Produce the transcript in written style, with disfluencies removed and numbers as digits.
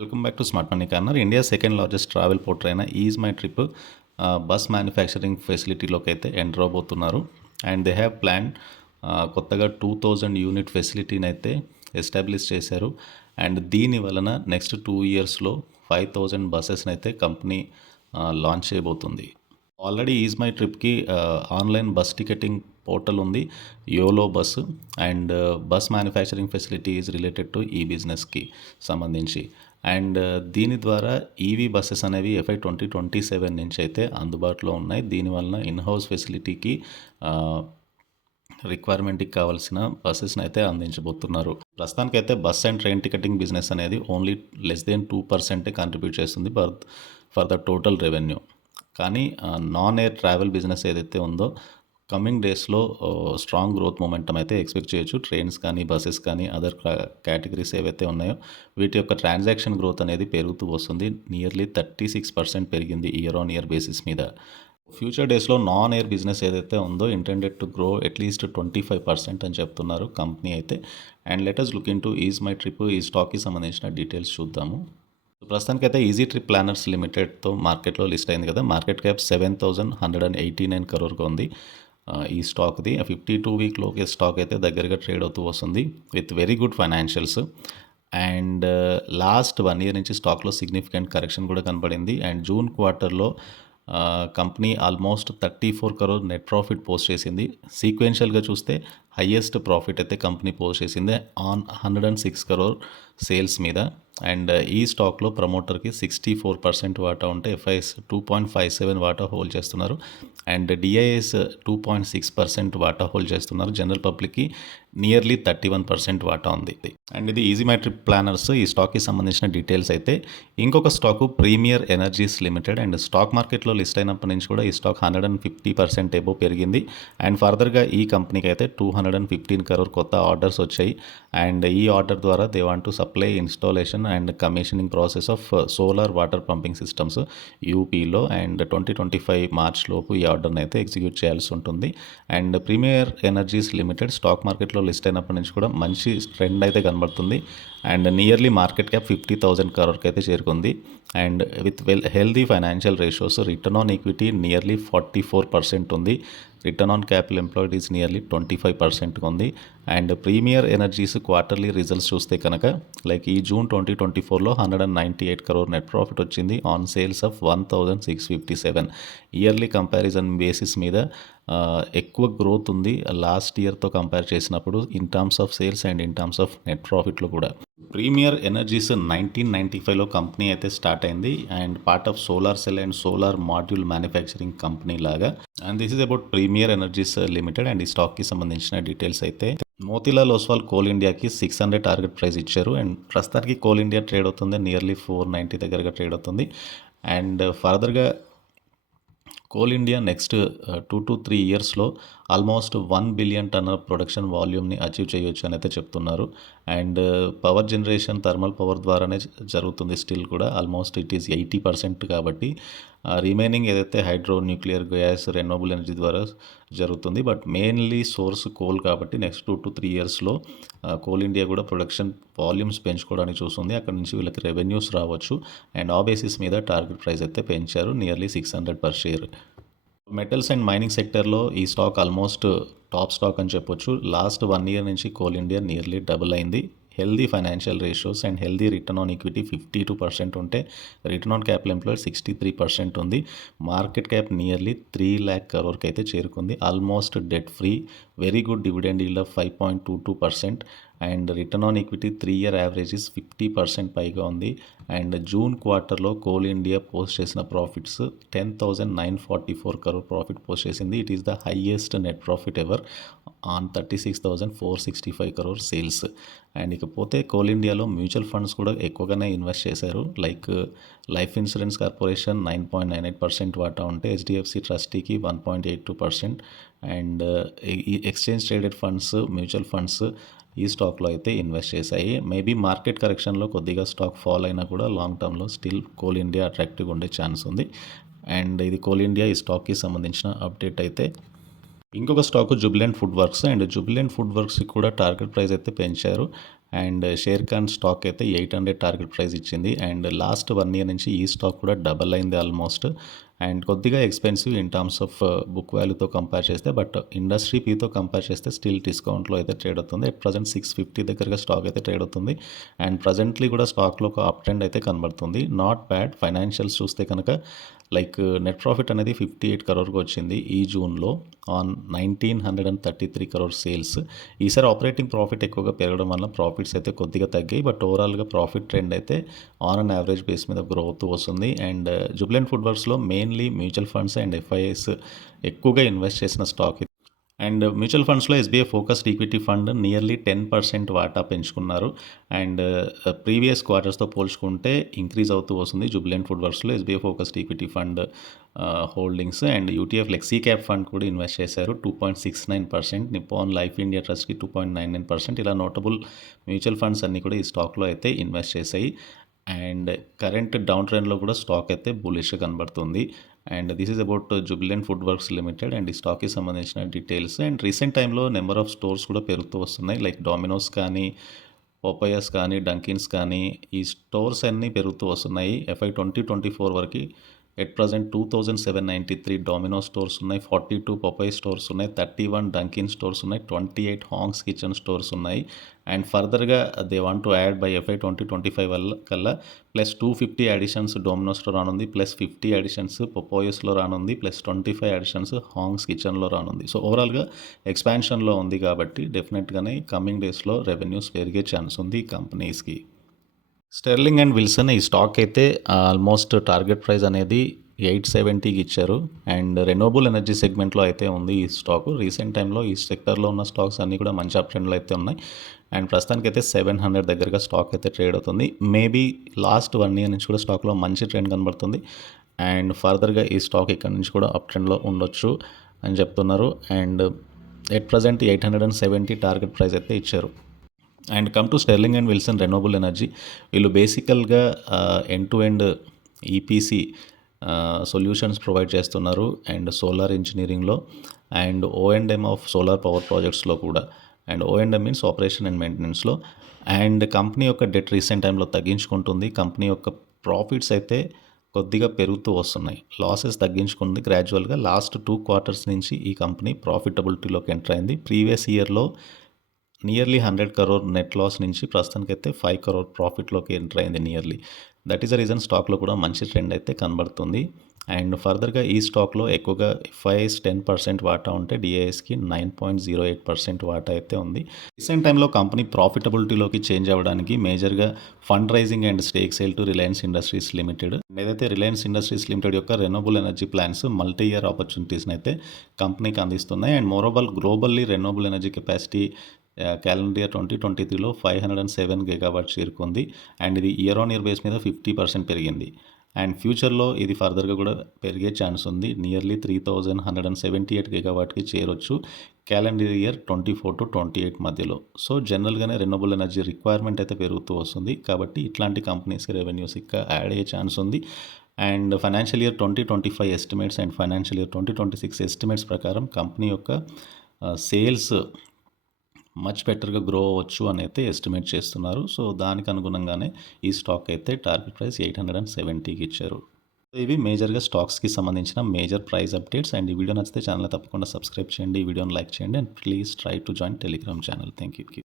Welcome back to smart money corner. India second largest travel portal అయిన EaseMyTrip bus manufacturing ఫెసిలిటీలోకి అయితే enter అవబోతున్నారు. And they have plan కొత్తగా 2000 unit ఫెసిలిటీని అయితే establish చేశారు. And దీని వలన నెక్స్ట్ 2 ఇయర్స్లో 5000 బస్సెస్ని అయితే కంపెనీ లాంచ్ చేయబోతుంది. ఆల్రెడీ ఈజ్ మై ట్రిప్కి ఆన్లైన్ బస్ టికెటింగ్ పోర్టల్ ఉంది, YOLO bus. And bus manufacturing facility is related to ఈ బిజినెస్కి సంబంధించి. అండ్ దీని ద్వారా ఈవీ బస్సెస్ అనేవి FY 2027 నుంచి అయితే అందుబాటులో ఉన్నాయి. దీనివలన ఇన్హౌస్ ఫెసిలిటీకి రిక్వైర్మెంట్కి కావాల్సిన బస్సెస్ని అయితే అందించబోతున్నారు. ప్రస్తుతానికైతే bus and train ticketing business అనేది ఓన్లీ లెస్ దెన్ 2% కాంట్రిబ్యూట్ చేస్తుంది ఫర్ ద టోటల్ రెవెన్యూ. కానీ నాన్ ఎయిర్ ట్రావెల్ బిజినెస్ ఏదైతే ఉందో కమింగ్ డేస్లో స్ట్రాంగ్ గ్రోత్ మొమెంటం అయితే ఎక్స్పెక్ట్ చేయొచ్చు. ట్రైన్స్ కానీ బస్సెస్ కానీ అదర్ కేటగిరీస్ ఏవైతే ఉన్నాయో వీటి యొక్క ట్రాన్సాక్షన్ గ్రోత్ అనేది పెరుగుతూ వస్తుంది. నియర్లీ 36% పెరిగింది ఇయర్ ఆన్ ఇయర్ బేసిస్ మీద. ఫ్యూచర్ డేస్లో నాన్ ఎయిర్ బిజినెస్ ఏదైతే ఉందో ఇంటెండెడ్ టు గ్రో అట్లీస్ట్ 25% అని చెప్తున్నారు కంపెనీ అయితే. And let's look into EaseMyTrip ఈ స్టాక్కి సంబంధించిన డీటెయిల్స్ చూద్దాము. ప్రస్తుతానికైతే ఈజీ ట్రిప్ ప్లానర్స్ లిమిటెడ్తో మార్కెట్లో లిస్ట్ అయింది కదా. మార్కెట్ క్యాప్ 7189 crore ఉంది ఈ స్టాక్ది. 52 వీక్లోకి స్టాక్ అయితే దగ్గరగా ట్రేడ్ అవుతూ వస్తుంది with very good financials. And last 1 year నుంచి స్టాక్లో సిగ్నిఫికెంట్ కరెక్షన్ కూడా కనపడింది. అండ్ జూన్ క్వార్టర్లో company almost 34 crore net profit post చేసింది. సీక్వెన్షియల్గా చూస్తే హయ్యెస్ట్ ప్రాఫిట్ అయితే కంపెనీ పోస్ట్ చేసింది ఆన్ 106 crore సేల్స్ మీద. అండ్ ఈ స్టాక్లో ప్రమోటర్కి 64% వాటా ఉంటే ఎఫ్ఐఎస్ 2.57 వాటా హోల్డ్ చేస్తున్నారు. అండ్ డిఐఎస్ 2.6% వాటా హోల్డ్ చేస్తున్నారు. జనరల్ పబ్లిక్కి నియర్లీ 31% వాటా ఉంది. అండ్ ఇది ఈజీ మై ట్రిప్ ప్లానర్స్ ఈ స్టాక్కి సంబంధించిన డీటెయిల్స్ అయితే. ఇంకొక stock Premier Energies Limited. And stock మార్కెట్లో లిస్ట్ అయినప్పటి నుంచి కూడా ఈ స్టాక్ 150% ఎబో పెరిగింది. అండ్ ఫర్దర్గా ఈ కంపెనీకి అయితే 215 crore కొత్త ఆర్డర్స్ వచ్చాయి. అండ్ ఈ ఆర్డర్ ద్వారా they want to supply, installation and commissioning process of solar water pumping systems యూపీలో. అండ్ 2025 మార్చ్ లోపు ఈ ఆర్డర్ని అయితే ఎగ్జిక్యూట్ చేయాల్సి ఉంటుంది. And Premier Energies Limited stock మార్కెట్లో లిస్ట్ అయినప్పటి నుంచి కూడా మంచి ట్రెండ్ అయితే కనబడుతుంది. And nearly market cap 50,000 crore అయితే చేరుకుంది. And with healthy financial ratios, return on equity nearly 44% ఉంది. Return on capital employed is nearly 25% ఉంది. And Premier Energies quarterly results చూస్తే కనుక లైక్ ఈ జూన్ 2024లో 198 crore నెట్ ప్రాఫిట్ వచ్చింది on sales of 1657. Yearly comparison basis మీద ఎక్కువ growth ఉంది లాస్ట్ ఇయర్తో కంపేర్ చేసినప్పుడు in terms of sales and in terms of net ప్రాఫిట్లో కూడా. ప్రీమియర్ ఎనర్జీస్ 1995లో కంపెనీ అయితే స్టార్ట్ అయింది. And part of solar cell and solar module manufacturing company లాగా. And this is about Premier Energies Limited. And ఈ స్టాక్కి సంబంధించిన details అయితే మోతీలాల్ ఓస్వాల్ కోల్ ఇండియాకి 600 టార్గెట్ ప్రైస్ ఇచ్చారు. అండ్ ప్రస్తుతానికి కోల్ ఇండియా ట్రేడ్ అవుతుంది నియర్లీ 490 దగ్గరగా ట్రేడ్ అవుతుంది. అండ్ ఫర్దర్గా కోల్ ఇండియా నెక్స్ట్ 2 to 3 ఇయర్స్లో ఆల్మోస్ట్ 1 బిలియన్ టన్ ప్రొడక్షన్ వాల్యూమ్ని అచీవ్ చేయొచ్చు అని అయితే చెప్తున్నారు. And power generation thermal power ద్వారానే జరుగుతుంది స్టిల్ కూడా. ఆల్మోస్ట్ ఇట్ ఈస్ 80% కాబట్టి రిమైనింగ్ ఏదైతే hydro, nuclear, gas, renewable energy ద్వారా జరుగుతుంది. బట్ మెయిన్లీ సోర్స్ కోల్ కాబట్టి నెక్స్ట్ 2 to 3 ఇయర్స్లో కోల్ ఇండియా కూడా ప్రొడక్షన్ వాల్యూమ్స్ పెంచుకోవడానికి చూస్తుంది. అక్కడ నుంచి వీళ్ళకి రెవెన్యూస్ రావచ్చు. అండ్ ఆ బేసిస్ మీద టార్గెట్ ప్రైస్ అయితే పెంచారు nearly 600 per share. Metals and mining సెక్టర్లో ఈ స్టాక్ ఆల్మోస్ట్ టాప్ స్టాక్ అని చెప్పొచ్చు. లాస్ట్ 1 year నుంచి కోల్ ఇండియా నియర్లీ డబుల్ అయింది. Healthy financial ratios and healthy return on equity 52% ఉంటే రిటర్న్ ఆన్ క్యాపిటల్ ఎంప్లాయిడ్ 63% ఉంది. Market cap nearly 3 lakh crore అయితే చేరుకుంది. Almost debt free, very good dividend yield of 5.22%. And return on equity 3 year averages 50% పైగా ఉంది. And June క్వార్టర్లో coal India post చేసిన profits 10,944 crore profit post చేసింది. It is the highest net profit ever on 36,465 crore sales. And ఇకపోతే coal ఇండియాలో mutual funds కూడా ఎక్కువగానే invest చేశారు. లైక్ లైఫ్ ఇన్సూరెన్స్ కార్పొరేషన్ 9.98% వాటా ఉంటే హెచ్డిఎఫ్సి ట్రస్టీకి 1.82%. అండ్ ఈ exchange traded funds, mutual funds ఈ స్టాక్లో అయితే ఇన్వెస్ట్ చేశాయి. మేబీ మార్కెట్ కరెక్షన్లో కొద్దిగా స్టాక్ ఫాల్ అయినా కూడా లాంగ్ టర్మ్లో స్టిల్ కోల్ ఇండియా అట్రాక్టివ్గా ఉండే ఛాన్స్ ఉంది. అండ్ ఇది కోల్ ఇండియా ఈ స్టాక్కి సంబంధించిన అప్డేట్ అయితే. ఇంకొక stock Jubilant Food Works. And Jubilant Food వర్క్స్కి కూడా టార్గెట్ ప్రైస్ అయితే పెంచారు. అండ్ షేర్ ఖాన్ స్టాక్ అయితే 800 టార్గెట్ ప్రైస్ ఇచ్చింది. అండ్ లాస్ట్ 1 ఇయర్ నుంచి ఈ స్టాక్ కూడా డబల్ అయింది ఆల్మోస్ట్. అండ్ కొద్దిగా expensive in terms of book వాల్యూతో కంపేర్ చేస్తే, బట్ ఇండస్ట్రీ పీతో కంపేర్ చేస్తే స్టిల్ డిస్కౌంట్లో అయితే ట్రేడ్ అవుతుంది. ఎట్ ప్రజెంట్ 650 దగ్గరగా స్టాక్ అయితే ట్రేడ్ అవుతుంది. అండ్ ప్రజెంట్లీ కూడా స్టాక్లో ఒక అప్ ట్రెండ్ అయితే కనబడుతుంది. Not bad. ఫైనాన్షియల్స్ చూస్తే కనుక లైక్ నెట్ ప్రాఫిట్ అనేది 58 crore వచ్చింది ఈ జూన్లో ఆన్ 1933 crore సేల్స్. ఈసారి ఆపరేటింగ్ ప్రాఫిట్ ఎక్కువగా పెరగడం వల్ల ప్రాఫిట్స్ అయితే కొద్దిగా తగ్గాయి. బట్ ఓవరాల్గా ప్రాఫిట్ ట్రెండ్ అయితే ఆన్ అండ్ యావరేజ్ బేస్ మీద గ్రో అవుతూ వస్తుంది. అండ్ జుబిలెంట్ ఫుడ్ వర్క్స్లో mainly mutual funds and FIs ఎక్కువగా ఇన్వెస్ట్ చేసిన స్టాక్. అండ్ మ్యూచువల్ ఫండ్స్లో SBI focused equity fund nearly 10% వాటా పెంచుకున్నారు. అండ్ ప్రీవియస్ క్వార్టర్స్తో పోల్చుకుంటే ఇంక్రీజ్ అవుతూ వస్తుంది జుబిలెంట్ ఫుడ్ వర్క్స్లో SBI focused equity fund holdings. And UTF flexi cap fund కూడా ఇన్వెస్ట్ చేశారు 2.69%. నిప్పాన్ లైఫ్ ఇండియా ట్రస్ట్కి 2.99%. ఇలా నోటబుల్ మ్యూచువల్ ఫండ్స్ అన్నీ కూడా ఈ స్టాక్లో అయితే ఇన్వెస్ట్ చేశాయి. అండ్ కరెంట్ డౌన్ ట్రెండ్లో కూడా స్టాక్ అయితే బులిష్గా కనబడుతుంది. And this is about Jubilant Food works limited. And ఈ స్టాక్కి సంబంధించిన డీటెయిల్స్. అండ్ రీసెంట్ టైంలో నెంబర్ ఆఫ్ స్టోర్స్ కూడా పెరుగుతూ వస్తున్నాయి. లైక్ డామినోస్ కానీ, పోపయాస్ కానీ, డంకిన్స్ కానీ, ఈ స్టోర్స్ అన్నీ పెరుగుతూ వస్తున్నాయి. FY 2024 వరకు ఎట్ ప్రజెంట్ 2793 డామినో స్టోర్స్ ఉన్నాయి, 42 పొపాయ్ స్టోర్స్ ఉన్నాయి, 31 డంకిన్ స్టోర్స్ ఉన్నాయి, 28 హాంగ్స్ కిచెన్ స్టోర్స్ ఉన్నాయి. అండ్ ఫర్దర్గా they want to add by FY 2025 కల్లా ప్లస్ 250 అడిషన్స్ డొమినోస్లో రానుంది, ప్లస్ 50 అడిషన్స్ పొపోయస్లో రానుంది, ప్లస్ 25 అడిషన్స్ హాంగ్స్ కిచెన్లో రానుంది. సో ఓవరాల్గా ఎక్స్పాన్షన్లో ఉంది కాబట్టి డెఫినెట్గానే కమింగ్ డేస్లో రెవెన్యూస్ పెరిగే ఛాన్స్ ఉంది ఈ కంపెనీస్కి. స్టెర్లింగ్ అండ్ విల్సన్ ఈ స్టాక్ అయితే ఆల్మోస్ట్ టార్గెట్ ప్రైస్ అనేది 870కి ఇచ్చారు. అండ్ రెన్యూవబుల్ ఎనర్జీ సెగ్మెంట్లో అయితే ఉంది ఈ స్టాక్. రీసెంట్ టైంలో ఈ సెక్టర్లో ఉన్న స్టాక్స్ అన్నీ కూడా మంచి అప్ ట్రెండ్లో అయితే ఉన్నాయి. అండ్ ప్రస్తుతానికి అయితే 700 దగ్గరగా స్టాక్ అయితే ట్రేడ్ అవుతుంది. మేబీ లాస్ట్ 1 ఇయర్ నుంచి కూడా స్టాక్లో మంచి ట్రెండ్ కనబడుతుంది. అండ్ ఫర్దర్గా ఈ స్టాక్ ఇక్కడ నుంచి కూడా అప్ ట్రెండ్లో ఉండొచ్చు అని చెప్తున్నారు. And at present 870 target price అయితే ఇచ్చారు. And come to Sterling and Wilson renewable energy, వీళ్ళు బేసికల్గా end to end EPC solutions provide చేస్తున్నారు. అండ్ సోలార్ ఇంజనీరింగ్లో and O&M of solar power ప్రాజెక్ట్స్లో కూడా. And O&M means operation and మెయింటెనెన్స్లో. And company యొక్క డెట్ రీసెంట్ టైంలో తగ్గించుకుంటుంది. కంపెనీ యొక్క ప్రాఫిట్స్ అయితే కొద్దిగా పెరుగుతూ వస్తున్నాయి. లాసెస్ తగ్గించుకుంది గ్రాడ్యువల్గా. లాస్ట్ 2 quarters నుంచి ఈ కంపెనీ ప్రాఫిటబిలిటీలోకి ఎంటర్ అయింది. ప్రీవియస్ ఇయర్లో నియర్లీ 100 crore నెట్ లాస్ నుంచి ప్రస్తుతానికైతే 5 crore ప్రాఫిట్లోకి ఎంటర్ అయింది nearly. That is the reason స్టాక్లో కూడా మంచి ట్రెండ్ అయితే కనబడుతుంది. అండ్ ఫర్దర్గా ఈ స్టాక్లో ఎక్కువగా FIS 10% వాటా ఉంటే డిఐఎస్కి 9.08% వాటా అయితే ఉంది. రీసెంట్ టైంలో కంపెనీ ప్రాఫిటబిలిటీలోకి చేంజ్ అవ్వడానికి మేజర్గా fund raising and stake sale to Reliance Industries Limited. ఏదైతే రిలయన్స్ ఇండస్ట్రీస్ లిమిటెడ్ యొక్క renewable energy plans multi year ఆపర్చునిటీస్ని అయితే కంపెనీకి అందిస్తున్నాయి. And moreover globally renewable energy capacity calendar year 2023లో 507 GW చేరుకుంది. అండ్ ఇది ఇయర్ ఆన్ ఇయర్ బేస్ మీద 50% పెరిగింది. అండ్ ఫ్యూచర్లో ఇది ఫర్దర్గా కూడా పెరిగే ఛాన్స్ ఉంది. నియర్లీ 3178 GWకి చేరొచ్చు క్యాలెండర్ ఇయర్ 24 to 28 మధ్యలో. సో జనరల్గానే రెన్యూవబుల్ ఎనర్జీ రిక్వైర్మెంట్ అయితే పెరుగుతూ వస్తుంది కాబట్టి ఇట్లాంటి కంపెనీస్కి రెవెన్యూస్ ఇంకా యాడ్ అయ్యే ఛాన్స్ ఉంది. And financial year 2025 estimates and financial year 2026 estimates ప్రకారం కంపెనీ యొక్క సేల్స్ మచ్ బెటర్గా గ్రో అవ్వచ్చు అని అయితే ఎస్టిమేట్ చేస్తున్నారు. సో దానికి అనుగుణంగానే ఈ స్టాక్ అయితే టార్గెట్ ప్రైస్ 870కి ఇచ్చారు. ఇవి మేజర్గా స్టాక్స్కి సంబంధించిన మేజర్ ప్రైస్ అప్డేట్స్. అండ్ ఈ వీడియో నచ్చితే ఛానల్ తప్పకుండా సబ్స్క్రైబ్ చేయండి, ఈ వీడియోని లైక్ చేయండి, and please try to join Telegram channel. Thank you.